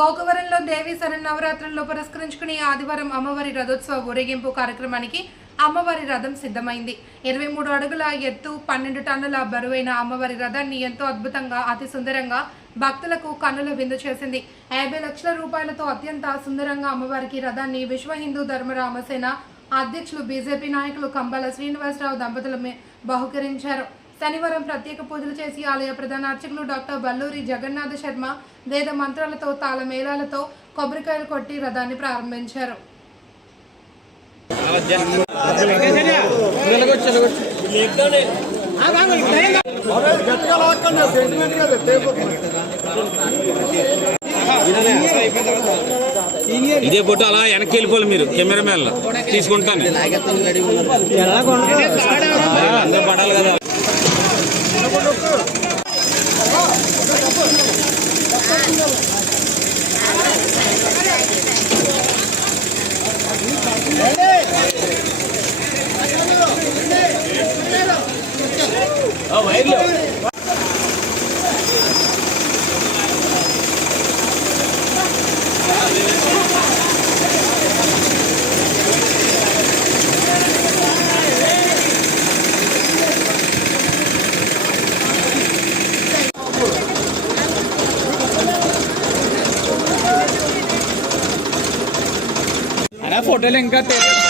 గోకవరంలో దేవి నవరాత్రుల్లో పురస్కరించుకుని ఆదివారం అమ్మవారి రథోత్సవ ఊరేగింపు కార్యక్రమానికి అమ్మవారి రథం సిద్ధమైంది. ఇరవై మూడు అడుగుల ఎత్తు పన్నెండు టన్నుల బరువైన అమ్మవారి రథాన్ని ఎంతో అద్భుతంగా అతి సుందరంగా భక్తులకు కన్నుల విందు చేసింది. యాభై లక్షల రూపాయలతో అత్యంత సుందరంగా అమ్మవారికి రథాన్ని విశ్వ హిందూ ధర్మరామసేన అధ్యక్షులు బీజేపీ నాయకులు కంబాల శ్రీనివాసరావు దంపతులు బహుకరించారు. శనివారం ప్రత్యేక పూజలు చేసి ఆలయ ప్రధాన అర్చకులు డాక్టర్ బల్లూరి జగన్నాథ శర్మ వేద మంత్రాలతో తాళమేళాలతో కొబ్బరికాయలు కొట్టి రథాన్ని ప్రారంభించారు. ఇదే ఫోటో అలా వెనక్కి వెళ్ళిపోవాలి మీరు కెమెరా మ్యాన్ తీసుకుంటాను అందరూ పడాలి కదా. ഫോട്ടോയിൽ എനിക്ക്